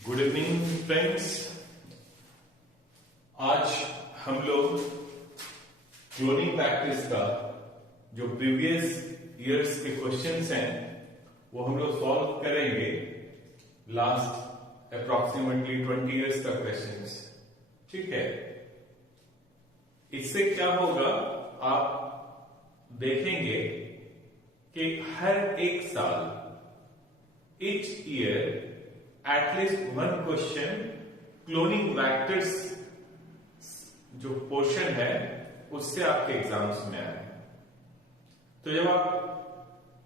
Good evening friends. आज हम लोग क्लोनिंग प्रैक्टिस का जो प्रीवियस ईयर्स के क्वेश्चंस हैं वो हम लोग सॉल्व करेंगे। लास्ट अप्रोक्सीमेटली 20 ईयर्स का क्वेश्चंस, ठीक है। इससे क्या होगा, आप देखेंगे कि हर एक साल each year at least one question cloning vectors जो पोर्शन है उससे आपके एग्जाम्स में आए। तो जब आप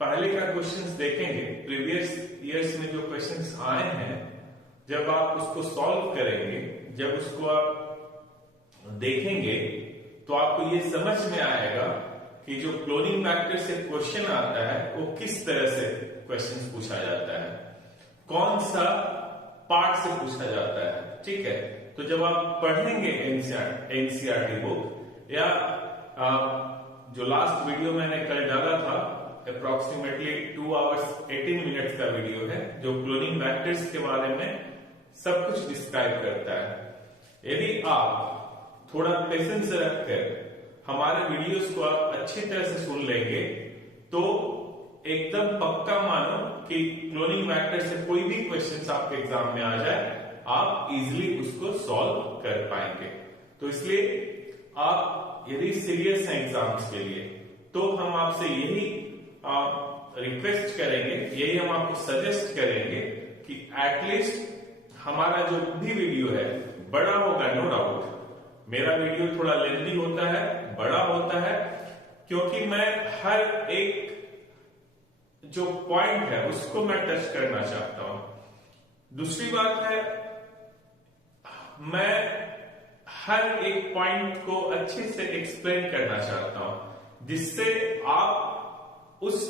पहले का क्वेश्चंस देखेंगे, प्रीवियस ईयर्स में जो क्वेश्चंस आए हैं, जब आप उसको सॉल्व करेंगे, जब उसको आप देखेंगे तो आपको ये समझ में आएगा कि जो क्लोनिंग वेक्टर से क्वेश्चन आता है वो किस तरह से क्वेश्चन पूछा जाता है, कौन सा पार्ट से पूछा जाता है, ठीक है। तो जब आप पढ़ेंगे एनसीईआरटी बुक या जो लास्ट वीडियो मैंने कल डाला था, अप्रोक्सीमेटली 2 आवर्स 18 मिनट्स का वीडियो है जो क्लोनिंग वेक्टर्स के बारे में सब कुछ डिस्क्राइब करता है। यदि आप थोड़ा पेशेंस रखकर हमारे वीडियोस को आप अच्छी तरह से सुन लेंगे तो एकदम पक्का मानो कि क्लोनिंग वेक्टर से कोई भी क्वेश्चन आपके एग्जाम में आ जाए, आप इजीली उसको सॉल्व कर पाएंगे। तो इसलिए आप यदि सीरियस हैं एग्जाम्स के लिए तो हम आपसे यही रिक्वेस्ट करेंगे, यही हम आपको सजेस्ट करेंगे कि एटलीस्ट हमारा जो भी वीडियो है बड़ा होगा, नो डाउट मेरा वीडियो थोड़ा लेंथी होता है, बड़ा होता है, क्योंकि मैं हर एक जो पॉइंट है उसको मैं टच करना चाहता हूं। दूसरी बात है, मैं हर एक पॉइंट को अच्छे से एक्सप्लेन करना चाहता हूं जिससे आप उस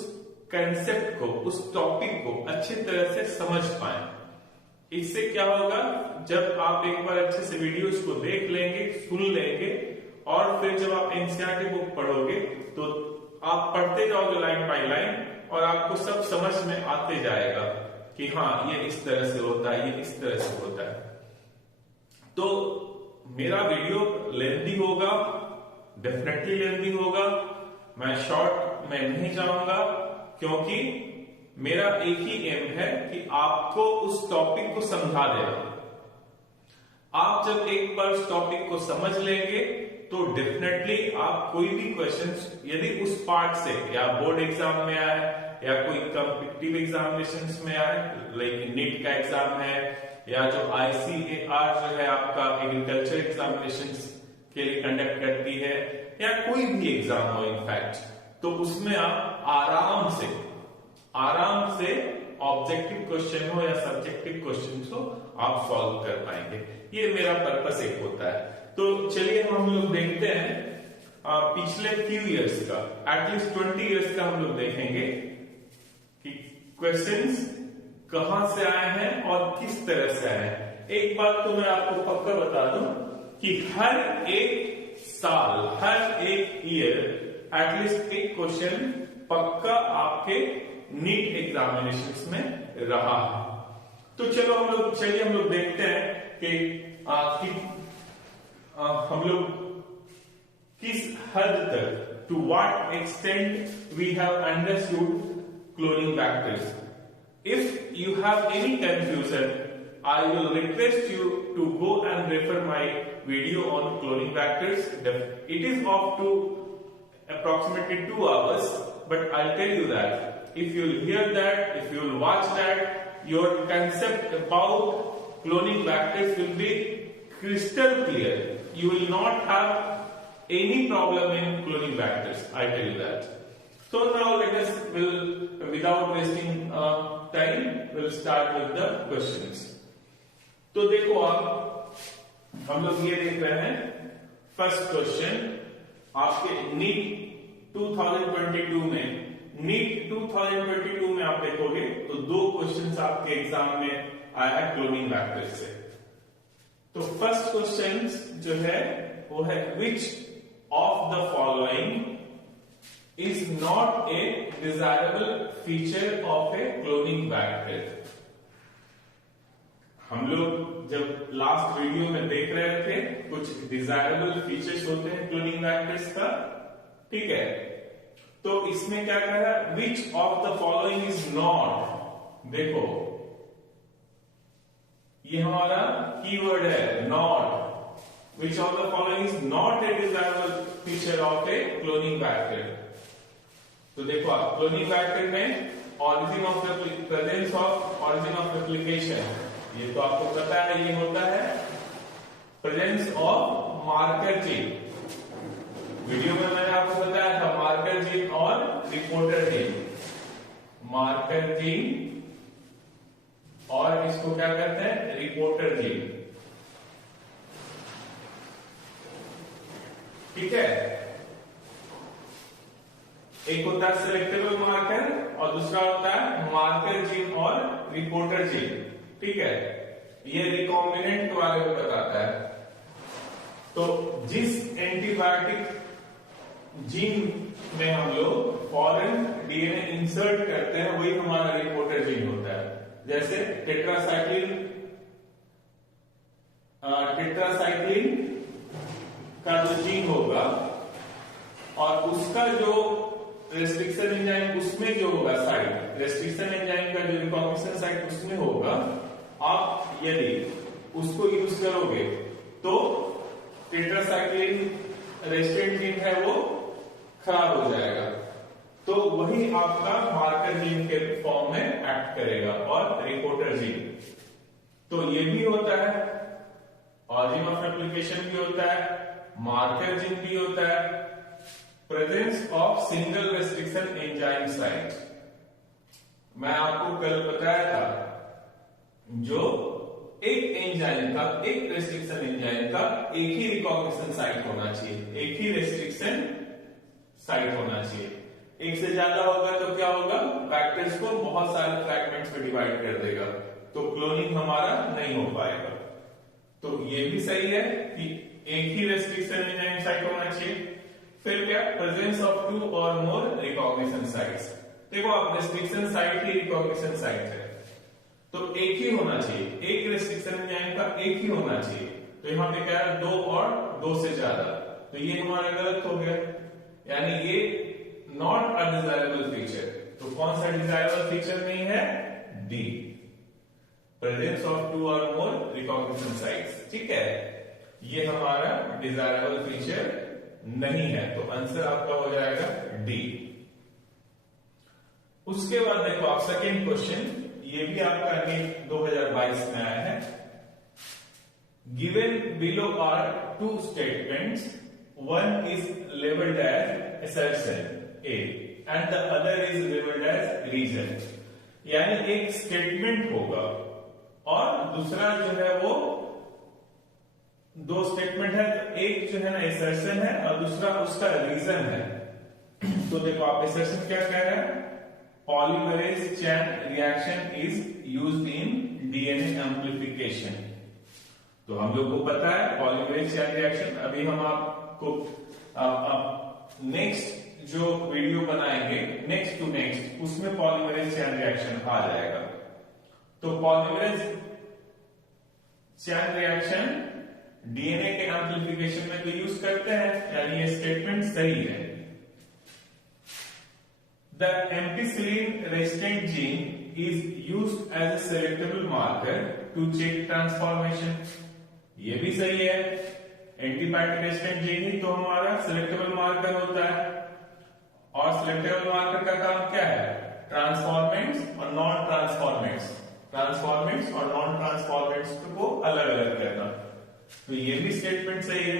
कंसेप्ट को, उस टॉपिक को अच्छी तरह से समझ पाएं। इससे क्या होगा, जब आप एक बार अच्छे से वीडियोस को देख लेंगे, सुन लेंगे और फिर जब आप एनसीईआरटी बुक पढ़ोगे तो आप पढ़ते जाओगे लाइन बाय लाइन और आपको सब समझ में आते जाएगा कि हाँ ये इस तरह से होता है, ये इस तरह से होता है। तो मेरा वीडियो लेंथी होगा, डेफिनेटली लेंथी होगा, मैं शॉर्ट में नहीं जाऊंगा, क्योंकि मेरा एक ही एम है कि आपको उस टॉपिक को समझा देना। आप जब एक बार उस टॉपिक को समझ लेंगे तो डेफिनेटली आप कोई भी क्वेश्चंस यदि उस पार्ट से या बोर्ड एग्जाम में आए या कोई कॉम्पिटिटिव एग्जामिनेशंस में आए, लाइक नीट का एग्जाम है या जो आईसीएआर जो है आपका एग्रीकल्चर एग्जामिनेशंस के लिए कंडक्ट करती है, या कोई भी एग्जाम हो इनफैक्ट, तो उसमें आप आराम से ऑब्जेक्टिव क्वेश्चन हो या सब्जेक्टिव क्वेश्चन हो आप सॉल्व कर पाएंगे। ये मेरा पर्पस एक होता है। तो चलिए हम लोग देखते हैं पिछले फ्यू इयर्स का, एटलीस्ट 20 इयर्स का हम लोग देखेंगे कि क्वेश्चंस कहां से आए हैं और किस तरह से आए हैं। एक बात तो मैं आपको पक्का बता दूं कि हर एक साल, हर एक ईयर एटलीस्ट एक क्वेश्चन पक्का आपके नीट एग्जामिनेशंस में रहा है। तो चलो चलिए हम लोग देखते हैं कि हम लोग किस हद तक, to what extent we have understood cloning vectors. If you have any confusion, I will request you to go and refer my video on cloning vectors. It is up to approximately 2 hours, but I'll tell you that if you'll hear that, if you'll watch that, your concept about cloning vectors will be crystal clear. You will not have any problem in cloning vectors, I tell you that. So now let us, without wasting time, we'll start with the questions. तो देखो आप, हम लोग ये देख रहे हैं first question आपके नीट 2022 में आप देखोगे तो 2 क्वेश्चंस आपके एग्जाम में आया है क्लोनिंग वेक्टर से। तो फर्स्ट क्वेश्चन जो है वो है विच of the following is not a desirable feature of A cloning vector. हम लोग जब लास्ट वीडियो में देख रहे थे कुछ डिजायरेबल फीचर्स होते हैं क्लोनिंग वेक्टर्स का, ठीक है। तो इसमें क्या कह रहा है, विच of the following is not, देखो ये हमारा कीवर्ड है not, which of the following is not a desirable feature of A cloning vector. तो देखो आप क्लोनिंग वेक्टर में origin of presence of origin of replication, ये तो आपको पता है, ये होता है presence of marker chain. Video में मैंने आपको बताया था मार्कर जीन और रिपोर्टर जीन, मार्कर जीन और इसको क्या कहते हैं, रिपोर्टर जीन, ठीक है। एक होता है सिलेक्टेबल मार्कर और दूसरा होता है मार्कर जीन और रिपोर्टर जीन, ठीक है। ये रिकॉम्बिनेंट के बारे में बताता है। तो जिस एंटीबायोटिक जीन में हम लोग फॉरेन डीएनए इंसर्ट करते हैं वही हमारा रिपोर्टर जीन होता है। जैसे टेट्रासाइक्लिन का जो जीन होगा और उसका जो रेस्ट्रिक्शन एंजाइम उसमें जो होगा साइट, रेस्ट्रिक्शन एंजाइम का जो रिकॉग्निशन साइट उसमें होगा, आप यदि उसको यूज करोगे तो टेट्रासाइक्लिन रेस्टेंट जीन है वो खराब हो जाएगा, तो वही आपका मार्कर जीन के फॉर्म में एक्ट करेगा। और रिपोर्टर जीन तो ये भी होता है, ऑरिजिन ऑफ रेप्लिकेशन भी होता है, मार्कर जीन भी होता है, presence of single restriction enzyme site. मैं आपको कल बताया था जो एक एंजाइम का, एक रेस्ट्रिक्शन एंजाइम का एक ही रिकॉग्निशन साइट होना चाहिए, एक ही रेस्ट्रिक्शन साइट होना चाहिए। एक से ज्यादा होगा तो क्या होगा, वेक्टर्स को बहुत सारे फ्रैगमेंट्स में डिवाइड कर देगा, तो क्लोनिंग हमारा नहीं हो पाएगा। तो ये भी सही है कि एक ही रेस्ट्रिक्शन एंजाइम साइट होना चाहिए। फिर क्या, प्रेजेंस ऑफ 2 और मोर रिकॉग्निशन साइट्स। देखो आप रेस्ट्रिक्शन साइट ही रिकॉग्निशन साइट है, तो एक ही होना चाहिए, एक रेस्ट्रिक्शन एंजाइम का एक ही होना चाहिए। तो यहां पे क्या है, 2 और 2 से ज्यादा, तो ये हमारा गलत हो गया, यानी ये नॉट अ डिजायरेबल फीचर। तो कौन सा डिजायरेबल फीचर नहीं है, डी, प्रेजेंस ऑफ 2 और मोर रिकॉग्निशन साइट्स, ठीक है। ये हमारा डिजायरेबल फीचर नहीं है, तो आंसर आपका हो जाएगा डी। उसके बाद देखो आप सेकेंड क्वेश्चन, ये भी आपका नीट 2022 में आया है। Given below are 2 statements, one is labeled as assertion A and the other is labeled as reason। यानी एक स्टेटमेंट होगा और दूसरा जो है वो, 2 स्टेटमेंट है, तो एक जो है ना assertion है और दूसरा उसका रीजन है। तो देखो आप assertion क्या कह रहे हैं, polymerase chain reaction is used in DNA amplification. तो हम लोग को पता है पॉलीमरेज चेन रिएक्शन, अभी हम आपको नेक्स्ट जो वीडियो बनाएंगे नेक्स्ट टू नेक्स्ट, उसमें पॉलीमरेज चेन रिएक्शन आ जाएगा। तो पॉलीमरेज चेन रिएक्शन डीएनए के एम्प्लीफिकेशन में तो यूज करते हैं, यानी ये स्टेटमेंट सही है। The ampicillin resistant gene is used as a selectable marker to check transformation। ये भी सही है, एंटीबायोटिक रेजिस्टेंट जीन ही तो हमारा सिलेक्टेबल मार्कर होता है, और सिलेक्टेबल मार्कर का काम क्या है, ट्रांसफॉर्मेंट्स और नॉन ट्रांसफॉर्मेंट्स, ट्रांसफॉर्मेंट्स और नॉन ट्रांसफॉर्मेंट्स को अलग अलग करना। तो ये भी स्टेटमेंट सही है,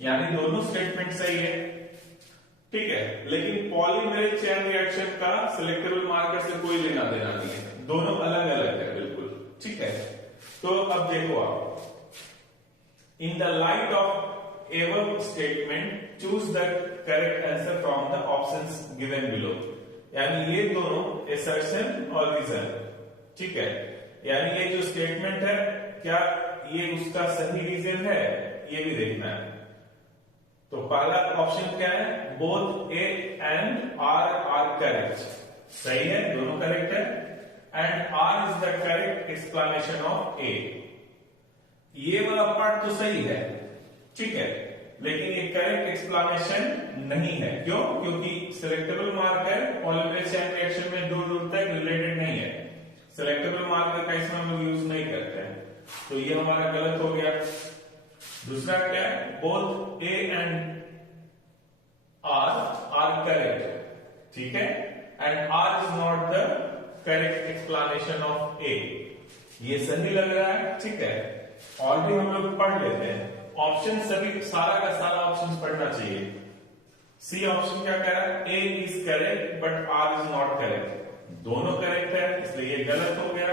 यानी दोनों स्टेटमेंट सही है, ठीक है। लेकिन पॉलीमरेज चेन रिएक्शन का सिलेक्टेबल मार्कर से कोई लेना देना नहीं है, दोनों अलग अलग है बिल्कुल, ठीक है। तो अब देखो आप, in the light of above statement choose the correct answer from the options given below। यानी ये दोनों assertion और reason, ठीक है। यानी ये जो स्टेटमेंट है क्या ये उसका सही रीजन है, ये भी देखना है। तो पहला ऑप्शन क्या है, both A and R correct, सही है, दोनों करेक्ट है। And R is the correct explanation of A. ये वाला पार्ट तो सही है, ठीक है, लेकिन ये करेक्ट एक्सप्लेनेशन नहीं है। क्यों? क्योंकि selectable marker polymerase chain reaction में दूर दूर तक रिलेटेड नहीं है। सिलेक्टेबल मार्कर का इसमें हम लोग यूज नहीं करते हैं, तो ये हमारा गलत हो गया। दूसरा क्या है? Both A and R correct, ठीक है, and R is not the correct explanation of A. ये सही लग रहा है, ठीक है, और भी हम लोग पढ़ लेते हैं। ऑप्शन सभी सारा का सारा ऑप्शन पढ़ना चाहिए। सी ऑप्शन क्या कह रहा है? A is correct but R is not correct. दोनों करेक्ट है, इसलिए ये गलत हो गया।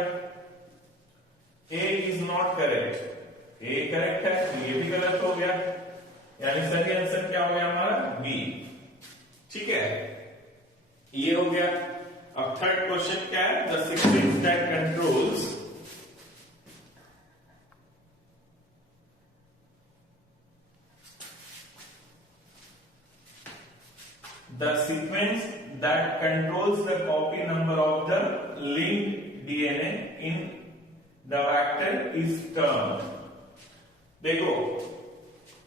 A is not correct, A correct है, तो ये भी गलत हो गया, यानी सही आंसर क्या हो गया हमारा? बी, ठीक है, ये हो गया। अब थर्ड क्वेश्चन क्या है? The sequence that controls the sequence that controls the copy number of the linked DNA in the vector is termed। देखो,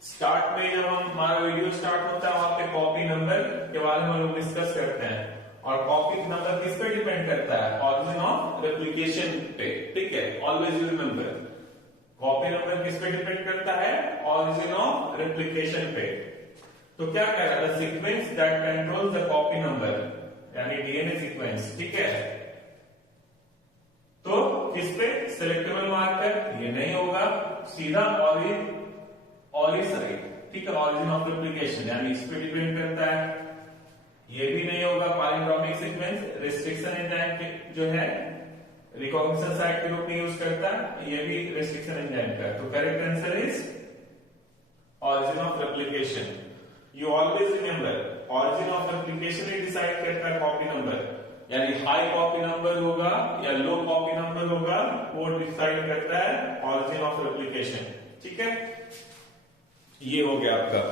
स्टार्ट में जब हमारा वीडियो स्टार्ट होता है वहां पे कॉपी नंबर के बारे में हम लोग डिस्कस करते हैं, और कॉपी नंबर किस पे डिपेंड करता है? ऑरिजिन ऑफ रेप्लिकेशन पे, ठीक है, ऑलवेज रिमेंबर, कॉपी नंबर किस पे डिपेंड करता है? ऑरिजिन ऑफ रेप्लिकेशन पे। तो क्या कह रहा है? Sequence that controls the copy number, यानी डीएनए सीक्वेंस, ठीक है, तो किस पे? सिलेक्टेबल मार्कर, ये नहीं होगा, सीधा ऑरिजिन, ठीक है, ऑरिजिन ऑफ रेप्लिकेशन, यानी इस पे डिपेंड करता है। ये भी नहीं होगा, पैलिंड्रोमिक सीक्वेंस रेस्ट्रिक्शन एंजाइम जो है रिकॉग्निशन साइट के रूप में यूज करता है, ये भी रेस्ट्रिक्शन एंजाइम का। तो correct answer is origin of replication. You always remember, origin of replication he decide करता है कॉपी नंबर, यानी हाई कॉपी नंबर होगा या लो कॉपी नंबर होगा, वो डिसाइड करता है origin of replication, ठीक है, ये हो गया आपका।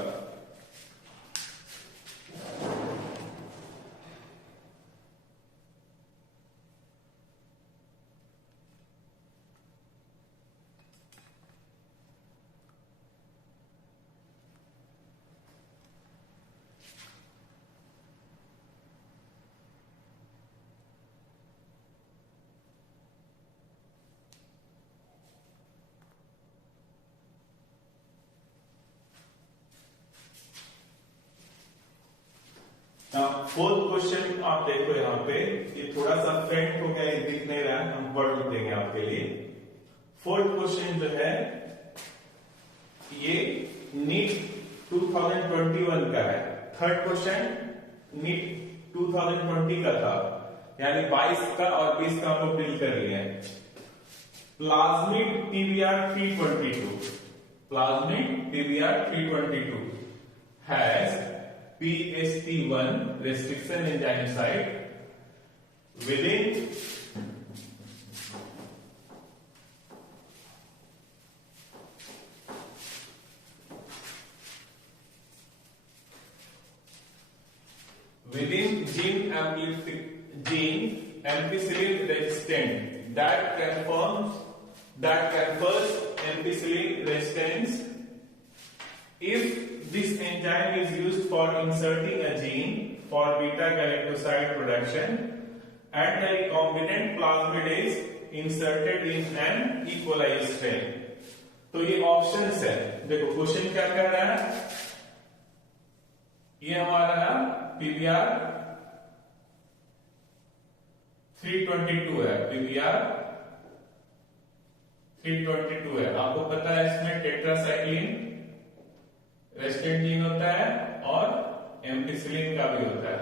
फोर्थ क्वेश्चन आप देखो, यहाँ पे ये थोड़ा सा फेंट हो गया, ये दिख नहीं रहा है, हम पढ़ देंगे आपके लिए। फोर्थ क्वेश्चन जो है ये नीट 2021 का है। थर्ड क्वेश्चन नीट 2020 का था, यानी 22 का और 20 का हम लोग डील कर लिए हैं। Plasmid PBr 322, plasmid PBr 322 has PST1 restriction enzyme site within gene ampicillin resistant that confers ampicillin resistance if this enzyme is used for inserting a gene for beta-galactoside production and the recombinant plasmid is inserted in an E. coli strain। तो ये options है, देखो question क्या कर रहा है, ये हमारा ना PBr 322 है, PBr 322 है। आपको पता है इसमें टेट्रासाइक्लिन रेस्टेंट जीन होता है और एम्पिसिलिन का भी होता है।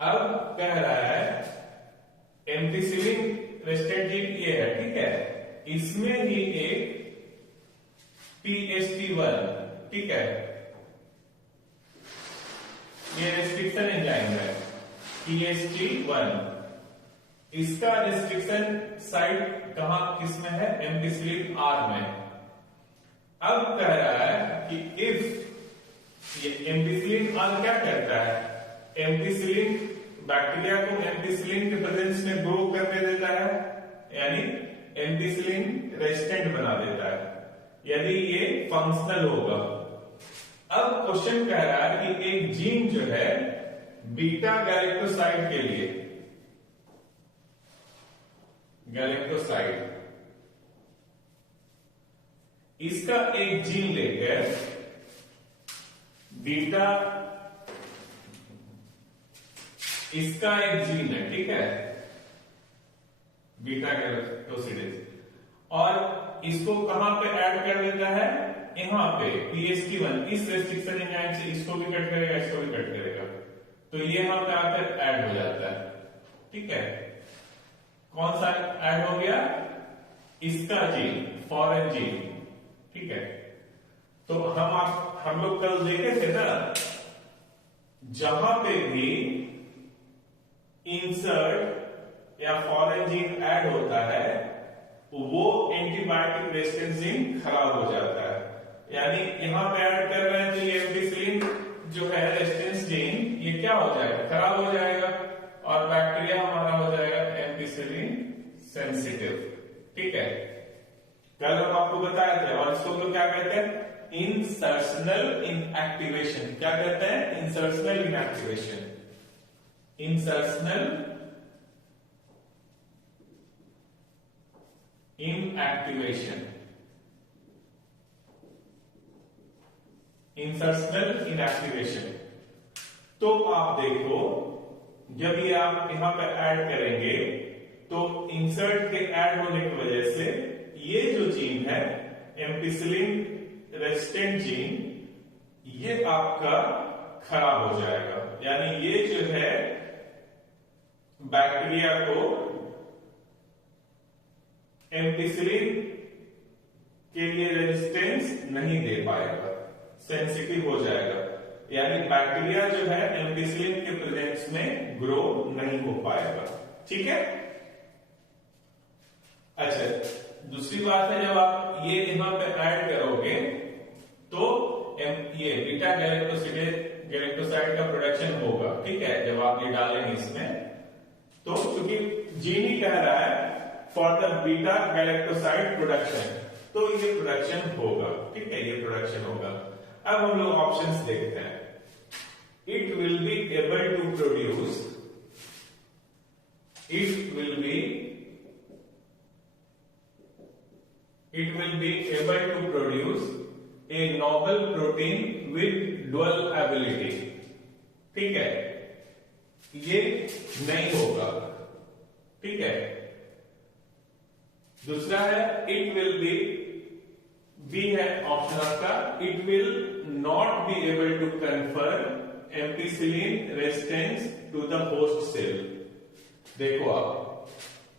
अब कह रहा है एम्पिसिलिन रेस्टेंट जीन ये है, ठीक है, इसमें ही एक PST1, ठीक है, ये रेस्ट्रिक्शन एंजाइम है PST1, इसका रेस्ट्रिक्शन साइट कहां किसमें है? एम्पिसिलिन R में। अब कह रहा है कि इफ ये एम्पिसिलिन R क्या करता है? एम्पिसिलिन बैक्टीरिया को एम्पिसिलिन के प्रेजेंस में ग्रो करने देता है, यानी एम्पिसिलिन रेजिस्टेंट बना देता है यदि ये फंक्शनल होगा। अब क्वेश्चन कह रहा है कि एक जीन जो है बीटा गैलेक्टोसाइड के लिए, गैलेक्टोसाइड, इसका एक जीन लेकर बीटा, इसका एक जीन है, ठीक है, बीटा गैलेक्टोसिडेज, और इसको कहां पे ऐड कर देता है, यहां पे PstI, इस रेस्ट्रिक्शन एंजाइम से इसको भी कट करेगा, इसको भी कट करेगा, तो ये यहां पे आकर ऐड हो जाता है, ठीक है। कौन सा ऐड हो गया, इसका जीन, फॉरेन जीन, ठीक है। तो हम लोग कल देखे थे ना, जहां पे भी इंसर्ट या फॉरेन जीन ऐड होता है वो एंटीबायोटिक रेजिस्टेंस जीन खराब हो जाता है, यानी यहां पे ऐड कर रहे हैं तो ये एम्पिसिलिन जो है रेजिस्टेंस जीन, ये क्या हो जाएगा, खराब हो जाएगा, और बैक्टीरिया हमारा हो जाएगा एम्पिसिलिन सेंसिटिव, ठीक है। कल हम आपको बताए थे, और इसको लोग क्या कहते हैं, इंसर्शनल इनएक्टिवेशन, क्या कहते हैं, insertional inactivation, insertional inactivation, insertional inactivation. तो आप देखो, जब ये आप यहां पे ऐड करेंगे तो इंसर्ट के ऐड होने की वजह से ये जो जीन है एम्पिसिलिन रेजिस्टेंट जीन, ये आपका खराब हो जाएगा, यानी ये जो है बैक्टीरिया को एम्पिसिलिन के लिए रेजिस्टेंस नहीं दे पाएगा, सेंसिटिव हो जाएगा, यानी बैक्टीरिया जो है एम्पिसिलिन के प्रेजेंस में ग्रो नहीं हो पाएगा, ठीक है। अच्छा, दूसरी बात है, जब आप ये यहां पे ऐड करोगे तो ये बीटा गैलेक्टोसाइड का प्रोडक्शन होगा, ठीक है, जब आप ये डालेंगे इसमें, तो क्योंकि जीन ही कह रहा है for the beta galactoside production, तो ये प्रोडक्शन होगा, ठीक है, ये प्रोडक्शन होगा। अब हम लोग ऑप्शंस देखते हैं। It will be able to produce, it will be able to produce a novel protein with dual ability, ठीक है, ये नहीं होगा, ठीक है। दूसरा है इट विल बी है ऑप्शन आपका, it will not be able to confer ampicillin resistance to the host cell. देखो आप,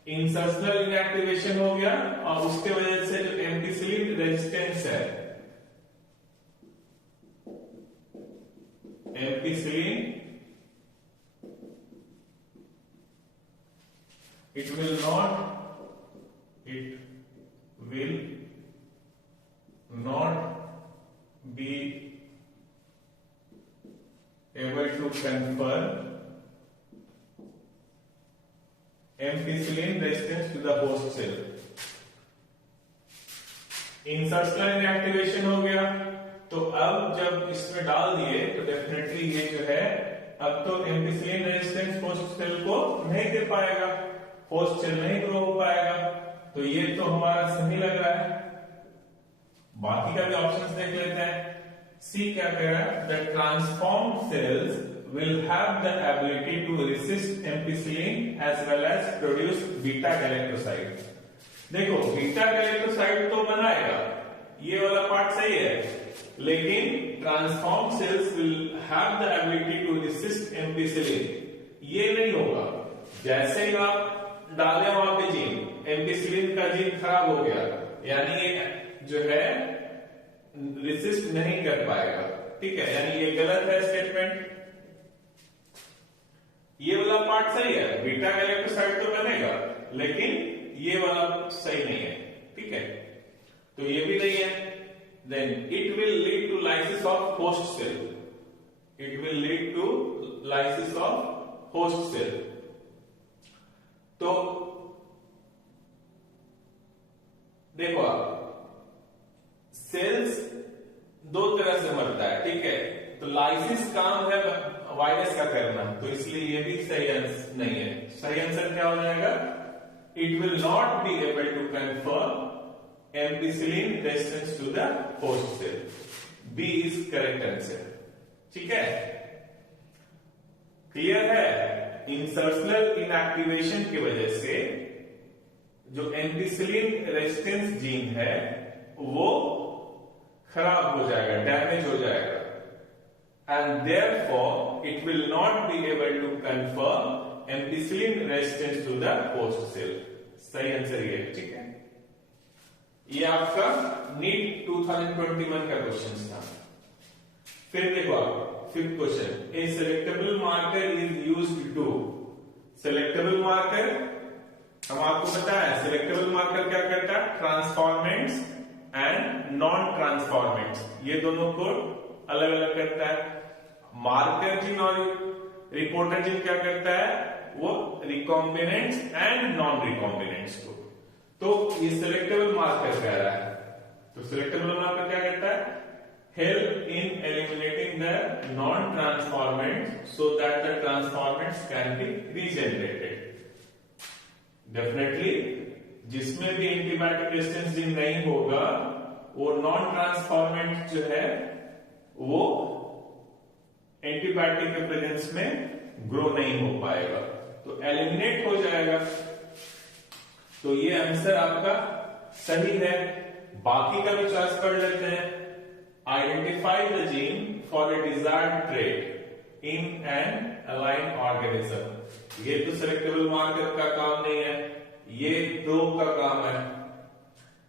इंसर्शनल इनएक्टिवेशन हो गया और उसके वजह से जो एम्पिसिलिन रेजिस्टेंस है, ampicillin it will not be able to confer ampicillin resistance to the host cell। Insertional inactivation हो गया, तो अब जब इसमें डाल दिए तो डेफिनेटली ये जो है अब तो एम्पिसिलिन रेजिस्टेंस होस्ट सेल को नहीं दे पाएगा, होस्ट सेल नहीं ग्रो हो पाएगा, तो ये तो हमारा सही लग रहा है। बाकी का भी ऑप्शंस देख लेते हैं। सी क्या कह रहा है, the transformed cells will have the ability to resist ampicillin as well as produce beta galactoside। देखो बीटा गैलेक्टोसाइड तो बनाएगा, ये वाला पार्ट सही है, लेकिन transform cells will have the ability to resist ampicillin, ये नहीं होगा। जैसे ही आप डाले वहां पे जीन, एम्पिसिलिन का जीन खराब हो गया, यानी ये जो है रेसिस्ट नहीं कर पाएगा, ठीक है, यानी ये गलत है स्टेटमेंट। ये वाला पार्ट सही है, बीटा गैलेक्टोसाइड तो बनेगा, लेकिन ये वाला सही नहीं है, ठीक है, तो ये भी नहीं है। Then it will lead to lysis of host cell, it will lead to lysis of host cell. तो देखो आप, सेल्स दो तरह से मरता है, ठीक है। तो लाइसिस काम है वायरस का करना, तो इसलिए ये भी सही आंसर नहीं है। सही आंसर क्या हो जाएगा? It will not be able to confirm ampicillin resistance to the host cell. B is correct answer, ठीक है। क्लियर है? इंसर्शनल इनएक्टिवेशन की वजह से जो एम्पिसिलिन रेजिस्टेंस जीन है वो खराब हो जाएगा, डैमेज हो जाएगा, and therefore it will not be able to confer ampicillin resistance to the host cell। सही आंसर ये है, ठीक है। ये आपका नीट 2021 का क्वेश्चन था। फिर देखो आप, fifth question, a selectable marker is used to. Selectable marker, हम आपको पता है सेलेक्टेबल मार्कर क्या करता है? ट्रांसफॉर्मेंट्स एंड नॉन ट्रांसफॉर्मेंट्स, ये दोनों को अलग अलग करता है। मार्कर जीन और रिपोर्टर जीन क्या करता है? वो रिकॉम्बिनेंट्स एंड नॉन रिकॉम्बिनेंट्स को। तो ये सेलेक्टेबल मार्कर कह रहा है, तो सेलेक्टेबल मार्कर क्या करता है? Help in eliminating the non transformants so that the transformants can be regenerated. Definitely जिसमें भी एंटीबायोटिक रेजिस्टेंस जीन नहीं होगा वो नॉन ट्रांसफॉर्मेंट जो है वो एंटीबायोटिक के प्रेजेंस में ग्रो नहीं हो पाएगा, तो एलिमिनेट हो जाएगा। तो ये आंसर आपका सही है। बाकी का भी चॉइस कर लेते हैं। Identify the gene for a desired trait in an align organism. ये तो सेलेक्टेबल मार्कर का काम नहीं है, ये प्रोब का काम है।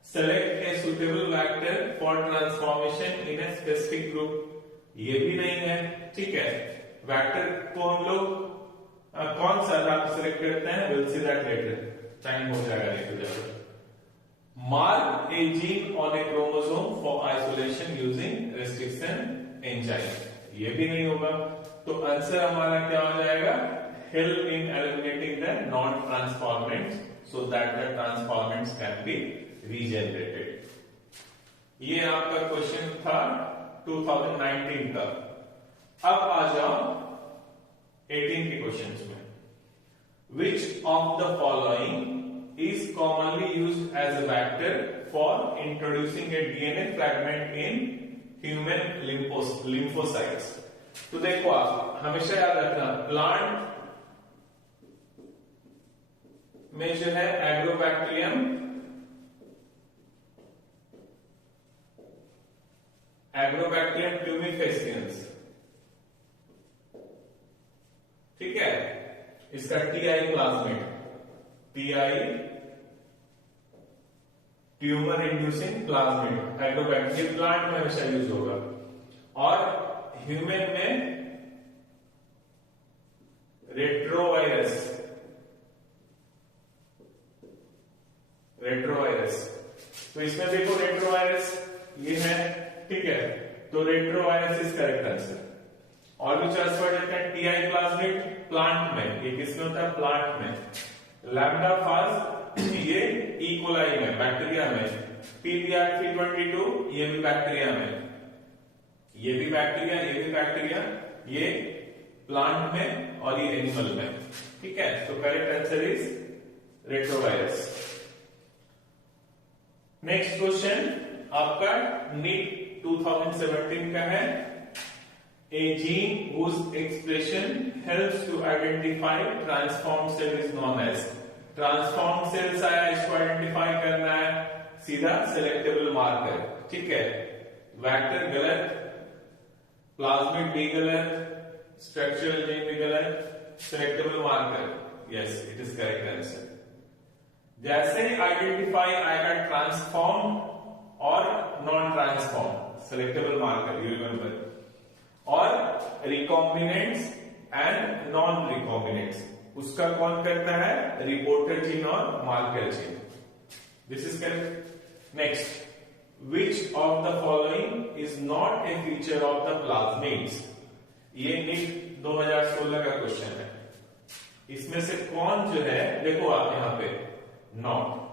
Select a suitable vector for transformation in a specific group, ये भी नहीं है, ठीक है। वेक्टर को हम लोग कौन सा आप सिलेक्ट करते हैं? Will see that later, time हो जाएगा नहीं तो जरूर। Mark a gene on a chromosome for isolation using restriction enzyme, ये भी नहीं होगा। तो आंसर हमारा क्या हो जाएगा? Help in eliminating the non transformants so that the transformants can be regenerated. ये आपका क्वेश्चन था 2019 का। अब आ जाओ 18 के क्वेश्चंस में। Which of the following is commonly used as a vector for introducing a DNA fragment in human lymphocytes? तो देखो आप हमेशा याद रखना, प्लांट में जो है एग्रोबैक्टीरियम, एग्रोबैक्टीरियम ट्यूमिफेसियंस, ठीक है। इसका TI plasmid, TI tumour inducing plasmid, agrobacterium plant में हमेशा यूज होगा। और ह्यूमन में रेट्रोवायरस, रेट्रोवायरस, तो इसमें देखो रेट्रोवायरस ये है, ठीक है। तो रेट्रोवायरस इज करेक्ट आंसर। और भी चॉइस पढ़ लेते हैं। टीआई प्लाज्मिड प्लांट में, ये किसमें होता है? प्लांट में। लैम्डा फाज ये ई कोलाई में, बैक्टीरिया में। पीबीआर 322 ये भी बैक्टीरिया में, ये भी बैक्टीरिया, ये भी बैक्टीरिया, ये प्लांट में और ये एनिमल में, ठीक है। तो correct answer is retrovirus. Next question आपका नीट 2017 का है। A gene whose expression helps to identify transformed cell is known as। Transform cells आया, इसको आइडेंटिफाई करना है, सीधा सेलेक्टेबल मार्कर, ठीक है। वेक्टर गलत, प्लाज्मिड भी गलत, स्ट्रक्चरल जीन भी गलत, selectable marker, yes it is correct answer. जैसे आइडेंटिफाई आएगा ट्रांसफॉर्म और non transform, selectable marker, you remember, और रिकॉम्बिनेंट्स एंड नॉन रिकॉम्बिनेंट्स, उसका कौन करता है? रिपोर्टर जीन और marker gene. This is correct. Next, which of the following is not a feature of the plasmids? ये NEET 2016 का question है। इसमें से कौन जो है, देखो आप यहां पे नॉट,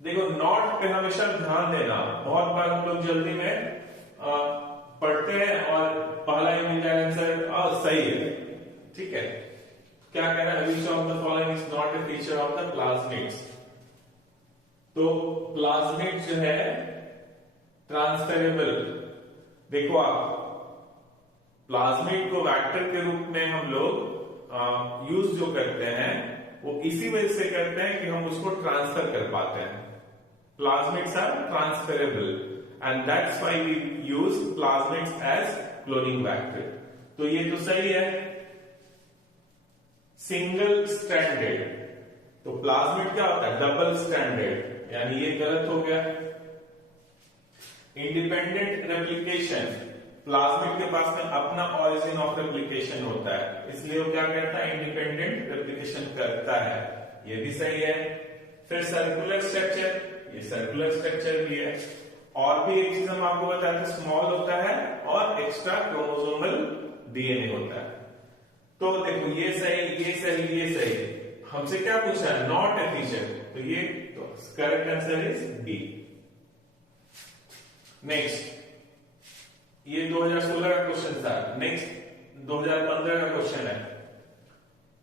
देखो नॉट पे हमेशा ध्यान देना। बहुत बार हम लोग जल्दी में पढ़ते हैं और पहला ही मिल जाए आंसर सही है, ठीक है। क्या कह रहा है, विच of the following is not a feature of the plasmids. तो प्लाज्मिड जो है ट्रांसफरेबल, देखो आप प्लाज्मिड को वेक्टर के रूप में हम लोग यूज जो करते हैं वो इसी वजह से करते हैं कि हम उसको ट्रांसफर कर पाते हैं। Plasmids are transferable and that's why we use plasmids as cloning vector. तो ये तो सही है। सिंगल स्ट्रैंडेड, तो प्लाज्मिड क्या होता है, डबल स्ट्रैंडेड, यानी ये गलत हो गया। इंडिपेंडेंट रेप्लिकेशन, प्लाज्मिड के पास में अपना ऑरिजिन ऑफ रेप्लिकेशन होता है, इसलिए वो क्या करता है, इंडिपेंडेंट रेप्लिकेशन करता है, ये भी सही है। फिर सर्कुलर स्ट्रक्चर, ये सर्कुलर स्ट्रक्चर भी है। और भी एक चीज हम आपको बताते हैं, स्मॉल होता है और एक्स्ट्रा क्रोमोसोमल डीएनए होता है। तो देखो ये सही, ये सही, ये सही। हमसे क्या पूछा है, नॉट एफिशिएंट, तो ये तो correct answer is B. Next, ये 2016 का क्वेश्चन था। नेक्स्ट 2015 का क्वेश्चन है,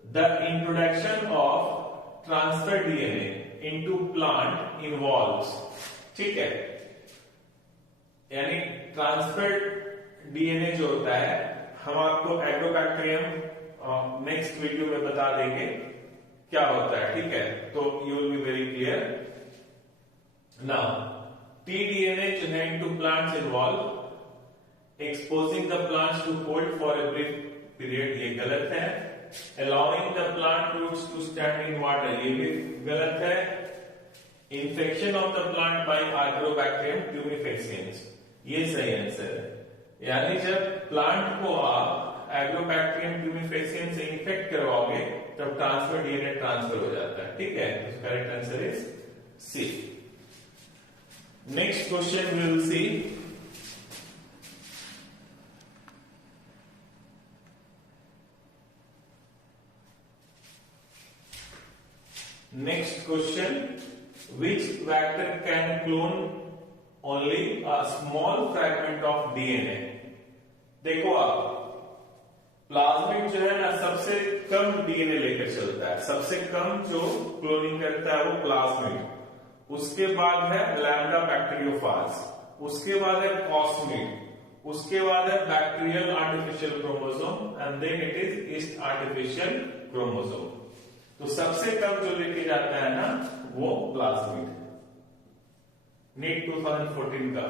the introduction of transfer DNA into plant involves, ठीक है, यानी ट्रांसफर डीएनए जो होता है, हम आपको एग्रोबैक्टीरियम नेक्स्ट वीडियो में बता देंगे क्या होता है, ठीक है। तो you will be very clear. Now TDNA जो है into plants involve exposing the plants to cold for a brief period, ये गलत है। Allowing the plant roots to stand in water, ये भी गलत है। Infection of the plant by agrobacterium tumefaciens, ये सही आंसर है। यानी जब प्लांट को आप एग्रोबैक्टीरियम ट्यूमिफेसिएंस से इन्फेक्ट करवाओगे तब ट्रांसफर डीएनए ट्रांसफर हो जाता है, ठीक है। Correct answer is C. Next question we will see, next question, which vector can clone only a small fragment of DNA। देखो आप प्लाज्मिड जो है ना सबसे कम डीएनए लेकर चलता है, सबसे कम जो क्लोनिंग करता है वो प्लाज्मिड, उसके बाद है लैम्डा बैक्टीरियोफाज, उसके बाद है कॉस्मिड, उसके बाद है bacterial artificial chromosome and then it is yeast artificial chromosome. तो सबसे कम जो लेके जाता है ना वो प्लाज्मिड। नीट 2014 का,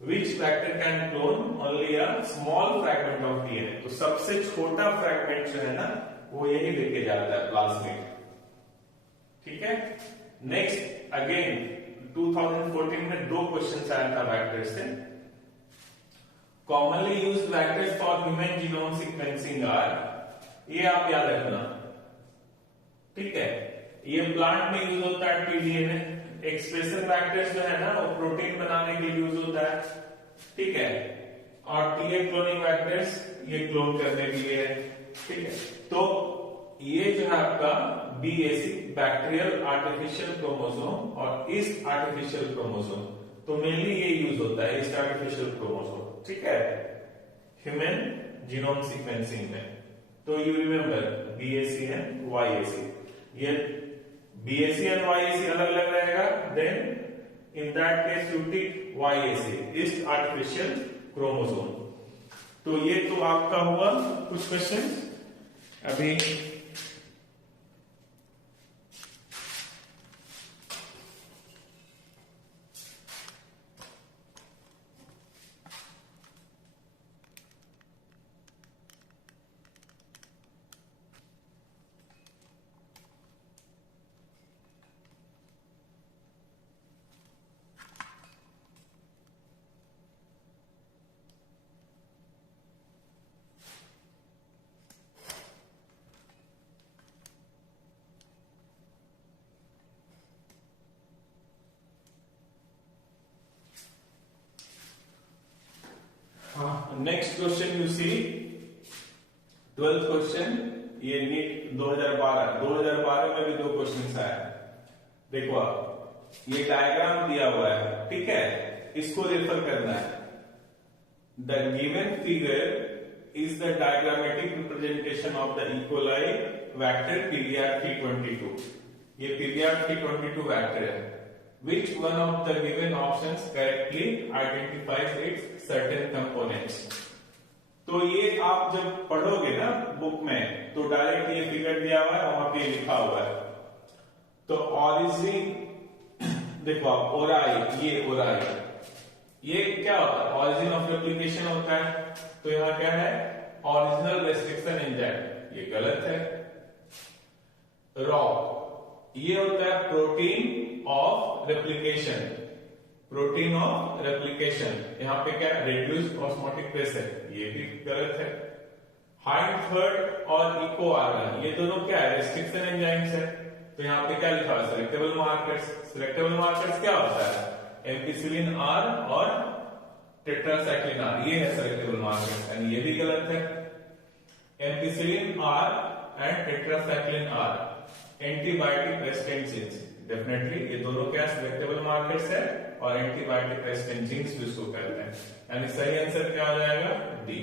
which factor can clone only a small fragment of DNA, तो सबसे छोटा फ्रैगमेंट जो है ना वो यही लेके जाता है प्लाज्मिड, ठीक है। नेक्स्ट अगेन 2014 में 2 क्वेश्चन आया था वेक्टर से। Commonly used vectors for human genome sequencing are, ये आप याद रखना, ठीक है। ये प्लांट में यूज होता है टीडीएनए, एक्सप्रेशन वेक्टर्स जो है ना वो प्रोटीन बनाने के लिए यूज होता है, ठीक है। और टीए क्लोनिंग वेक्टर्स ये क्लोन करने के लिए है, ठीक है। तो ये जो है आपका बीएसी बैक्टीरियल आर्टिफिशियल क्रोमोसोम और ईस्ट आर्टिफिशियल क्रोमोसोम, तो मेनली ये यूज होता है ईस्ट आर्टिफिशियल क्रोमोसोम, ठीक है, ह्यूमन जीनोम सीक्वेंसिंग में। तो you remember BAC and YAC, ये बीएसी एंड वाईएसी अलग अलग रहेगा, then in that case you tick YAC yeast artificial chromosome. तो ये तो आपका हुआ कुछ क्वेश्चन। अभी next question you see, 12th question, ये नीट 2012 में भी 2 क्वेश्चन आया। देखो आप, ये डायग्राम दिया हुआ है, ठीक है, इसको रेफर करना है। The given figure is the diagrammatic representation of the E coli vector period 322। ये पीरियड 322 वेक्टर है। Which one of the given options correctly identifies its certain components? तो ये आप जब पढ़ोगे ना बुक में, तो डायरेक्ट ये फिगर दिया हुआ है, वहां पे लिखा हुआ है। तो ऑरिजिन देखो आप, ओराई, ये क्या होता है? ऑरिजिन ऑफ रेप्लिकेशन होता है। तो यहां क्या है? ओरिजिनल रेस्ट्रिक्शन एंजाइम, ये गलत है। रॉ, ये होता है प्रोटीन ऑफ रेप्लिकेशन, यहां पे क्या? रिड्यूस्ड ऑस्मोटिक प्रेशर, ये भी गलत है। हाइंड थर्ड और इको आर्गन, ये दोनों क्या है? रेस्ट्रिक्शन एंजाइम्स है। तो यहां पे क्या लिखा है? Selectable markers. सेलेक्टेबल मार्कर्स क्या होता है? एम्पिसिलिन आर और टेट्रासाइक्लिन आर, ये है सेलेक्टेबल मार्कर्स, एंड ये भी गलत है। Ampicillin R and tetracycline R antibiotic resistant genes, definitely ये दोनों क्या सिलेक्टेबल मार्कर्स है और एंटीबायोटिक रेजिस्टेंट जीन्स भी शो करते हैं, यानी सही आंसर क्या हो जाएगा? D.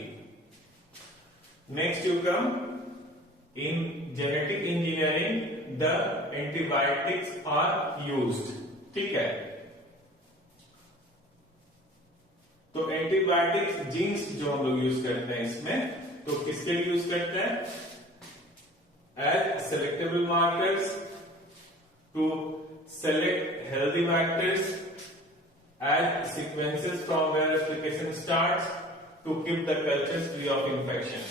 Next you come in genetic engineering the antibiotics are used, ठीक है। तो एंटीबायोटिक्स जीन्स जो हम लोग यूज करते हैं इसमें, तो किसके लिए यूज करते हैं? As selectable markers to select healthy vectors, as sequences from where replication starts to keep the cultures free of infection.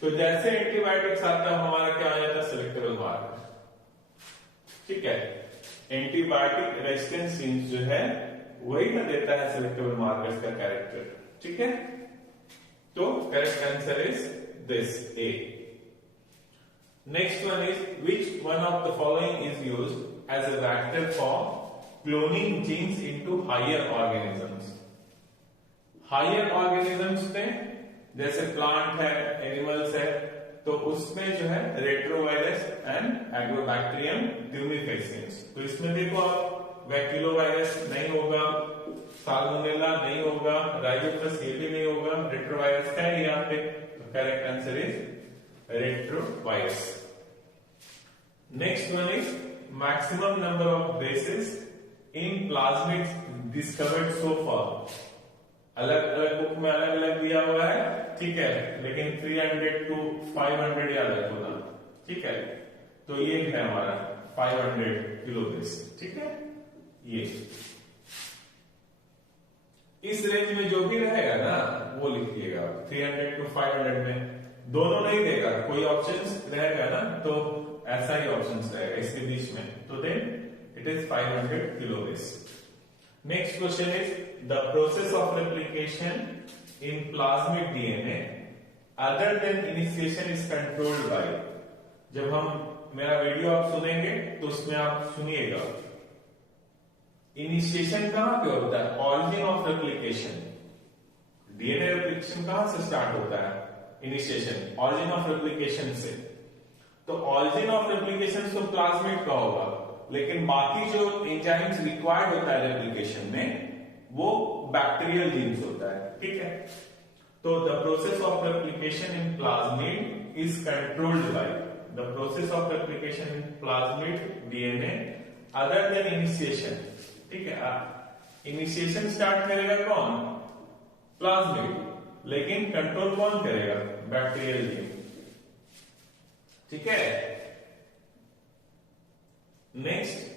तो जैसे एंटीबायोटिक्स आता है हमारा क्या आ जाता है? सेलेक्टेबल मार्कर, ठीक है। एंटीबायोटिक रेजिस्टेंस जीन्स जो है वही ना देता है सेलेक्टेबल मार्कर्स का कैरेक्टर, ठीक है। तो correct answer is this, A. Next one is, which one of the following is used as a vector for cloning genes into higher organisms? Higher organisms में जैसे प्लांट है, एनिमल्स है, तो उसमें जो है रेट्रोवायरस एंड एग्रोबैक्टीरियम ट्यूनिफेसियंस। तो इसमें देखो आप, बैक्टीरियोवायरस नहीं होगा, साल्मोनेला नहीं होगा, राइजोप्टस ये भी नहीं होगा, रेट्रोवायरस का है यहाँ पे। तो correct answer is retrovirus. Next one is maximum number of bases in plasmids discovered so far. अलग अलग बुक में अलग अलग दिया हुआ है, ठीक है, लेकिन 300 to 500 याद रखना, ठीक है। तो ये है हमारा 500 किलो बेस, ठीक है। ये इस रेंज में जो भी रहेगा ना वो लिखिएगा, 300 to 500 में। दोनों नहीं देगा, कोई ऑप्शंस रहेगा ना, तो ऐसा ही ऑप्शंस रहेगा इसके बीच में, तो then it is 500 kilo base. Next question is the process of replication in plasmid DNA other than initiation is controlled by. जब हम मेरा वीडियो आप सुनेंगे तो उसमें आप सुनिएगा, इनिशिएशन कहां पे होता है? Origin of replication, DNA replication कहां से स्टार्ट होता है? इनिशिएशन ऑरिजिन ऑफ रेप्लिकेशन से। तो ऑरिजिन ऑफ रेप्लिकेशन तो प्लाज्मिड का होगा, लेकिन बाकी जो एंजाइम्स रिक्वायर्ड होता है रेप्लिकेशन में वो बैक्टीरियल जीन्स होता है, ठीक है। तो the process of replication in plasmid is controlled by the process of replication in plasmid DNA other than initiation, ठीक है। इनिशिएशन स्टार्ट करेगा कौन? प्लाज्मिड, लेकिन कंट्रोल कौन करेगा? बैक्टीरियल जीन, ठीक है। नेक्स्ट